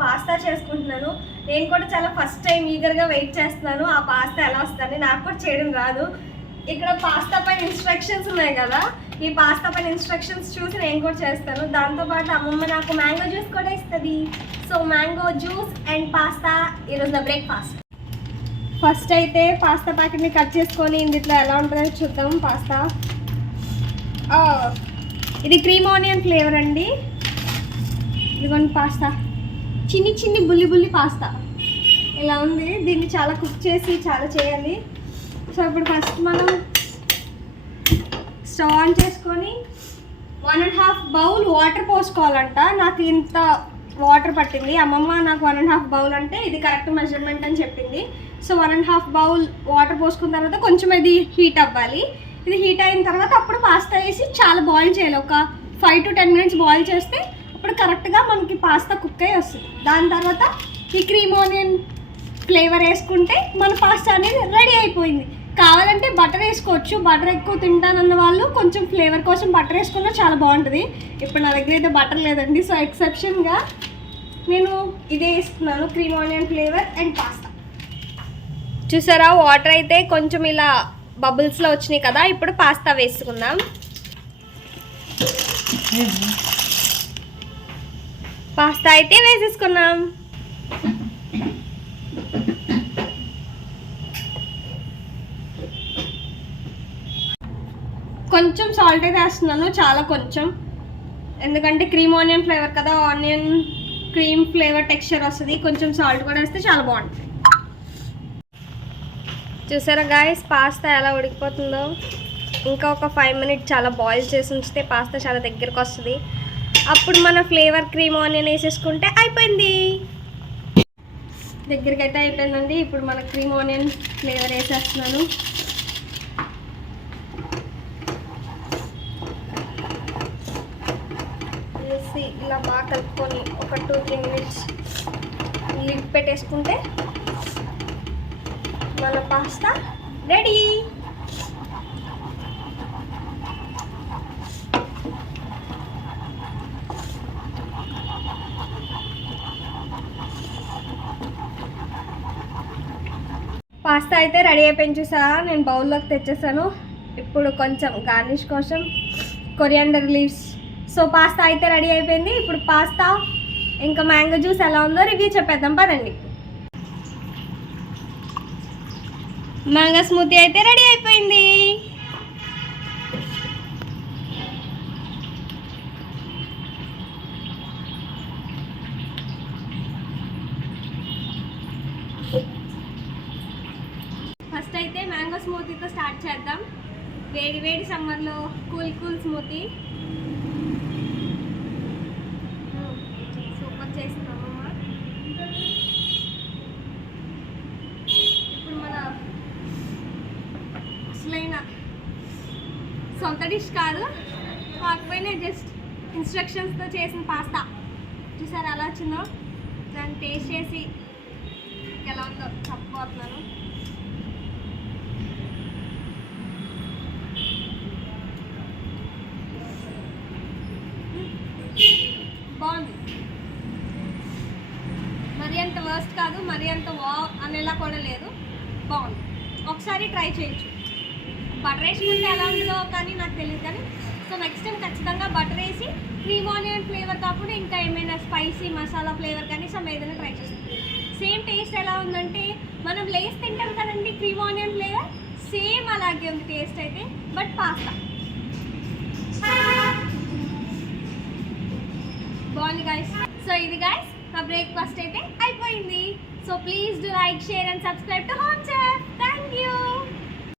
Pasta చేసుకుంటున్నాను. నేను కూడా చాలా ఫస్ట్ టైం ఈగర్గా వెయిట్ చేస్తున్నాను ఆ పాస్తా ఎలా వస్తుందని. నాకు కూడా చేయడం రాదు. ఇక్కడ పాస్తా పైన ఇన్స్ట్రక్షన్స్ ఉన్నాయి కదా, ఈ పాస్తా పైన ఇన్స్ట్రక్షన్స్ చూసి నేను కూడా చేస్తాను. దాంతోపాటు అమ్మమ్మ నాకు మ్యాంగో జ్యూస్ కూడా ఇస్తుంది. So mango juice and pasta ఈరోజు నా బ్రేక్ఫాస్ట్. ఫస్ట్ అయితే పాస్తా ప్యాకెట్ని కట్ చేసుకొని ఇందులో ఎలా ఉంటుందో చూద్దాం. పాస్తా ఇది క్రీమ్ ఆనియన్ ఫ్లేవర్ అండి. ఇదిగోండి పాస్తా, చిన్ని బుల్లి పాస్తా ఇలా ఉంది. దీన్ని చాలా కుక్ చేసి చాలా చేయాలి. సో ఇప్పుడు ఫస్ట్ మనం స్టవ్ ఆన్ చేసుకొని 1.5 బౌల్ వాటర్ పోసుకోవాలంట. నాకు ఇంత వాటర్ పట్టింది. అమ్మమ్మ నాకు 1.5 బౌల్ అంటే ఇది కరెక్ట్ మెజర్మెంట్ అని చెప్పింది. సో 1.5 బౌల్ వాటర్ పోసుకున్న తర్వాత కొంచెం ఇది హీట్ అవ్వాలి. ఇది హీట్ అయిన తర్వాత అప్పుడు పాస్తా వేసి చాలా బాయిల్ చేయాలి. ఒక 5 to 10 minutes బాయిల్ చేస్తే అప్పుడు కరెక్ట్గా మనకి పాస్తా కుక్ అయ్యి వస్తుంది. దాని తర్వాత ఈ క్రీమ్ ఆనియన్ ఫ్లేవర్ వేసుకుంటే మన పాస్తా అనేది రెడీ అయిపోయింది. కావాలంటే బటర్ వేసుకోవచ్చు. బటర్ ఎక్కువ తింటానన్న వాళ్ళు కొంచెం ఫ్లేవర్ కోసం బటర్ వేసుకున్నా చాలా బాగుంటుంది. ఇప్పుడు నా దగ్గర అయితే బటర్ లేదండి. సో ఎక్సెప్షన్గా నేను ఇదే వేసుకున్నాను, cream onion flavour and pasta. చూసారా వాటర్ అయితే కొంచెం ఇలా బబుల్స్లో వచ్చినాయి కదా. ఇప్పుడు పాస్తా వేసుకుందాం. పాస్తా అయితే వేసేసుకున్నాం. కొంచెం సాల్ట్ అయితే వేస్తున్నాను, చాలా కొంచెం. ఎందుకంటే క్రీమ్ ఆనియన్ ఫ్లేవర్ కదా, ఆనియన్ క్రీమ్ ఫ్లేవర్ టెక్స్చర్ వస్తుంది. కొంచెం సాల్ట్ కూడా వేస్తే చాలా బాగుంటుంది. చూసారా గాయస్ పాస్తా ఎలా ఉడికిపోతుందో. ఇంకా ఒక 5 minutes చాలా బాయిల్ చేసి ఉంచితే పాస్తా చాలా దగ్గరకు వస్తుంది. అప్పుడు మన ఫ్లేవర్ క్రీమ్ ఆనియన్ వేసేసుకుంటే అయిపోయింది. దగ్గరికి అయితే అయిపోయిందండి. ఇప్పుడు మన క్రీమ్ ఆనియన్ ఫ్లేవర్ వేసేస్తున్నాను. వేసి ఇలా బాగా కలుపుకొని ఒక 2-3 minutes లిడ్ పెట్టేసుకుంటే మన పాస్తా రెడీ. పాస్తా అయితే రెడీ అయిపోయింది. చూసారా నేను బౌల్లోకి తెచ్చేసాను. ఇప్పుడు కొంచెం గార్నిష్ కోసం కొరియాండర్ లీవ్స్. సో పాస్తా అయితే రెడీ అయిపోయింది. ఇప్పుడు పాస్తా ఇంకా మ్యాంగో జ్యూస్ ఎలా ఉందో రివ్యూ చెప్పేద్దాం పదండి. మ్యాంగో స్మూతీ అయితే రెడీ అయిపోయింది. ఫస్ట్ అయితే మ్యాంగో స్మూతీతో స్టార్ట్ చేద్దాం. వేడి సమ్మర్లో కూల్ స్మూతీ సూపర్ చేస్తున్నామమ్మ. ఇప్పుడు మన అసలైన సొంత డిష్ కాదు, కాకపోయినా జస్ట్ ఇన్స్ట్రక్షన్స్తో చేసిన పాస్తా. చూసారు ఎలా వచ్చిందో. దాన్ని టేస్ట్ చేసి ఎలా ఉందో చెప్పబోతున్నాను. బాగుంది. మరి అంత వర్స్ట్ కాదు, మరి అంత వావ్ అనేలా కూడా లేదు. బాగుంది, ఒకసారి ట్రై చేయొచ్చు. బటర్ వేసుకుంటే ఎలా ఉంటుందో కానీ నాకు తెలియదు. కానీ సో నెక్స్ట్ టైం ఖచ్చితంగా బటర్ వేసి క్రీమ్ ఆనియన్ ఫ్లేవర్ కాకుండా ఇంకా ఏమైనా స్పైసీ మసాలా ఫ్లేవర్ కానీ సమ్ ఏదైనా ట్రై చేస్తాను. సేమ్ టేస్ట్ ఎలా ఉందంటే మనం లేస్ తింటాం కదండి క్రీమ్ ఆనియన్ ఫ్లేవర్, సేమ్ అలాగే ఉంది టేస్ట్ అయితే. బట్ పాస్తా బాగుంది గైస్. సో ఇది గైస్ నా బ్రేక్ఫాస్ట్ అయితే అయిపోయింది. So please do like, share and subscribe to home chef. Thank you.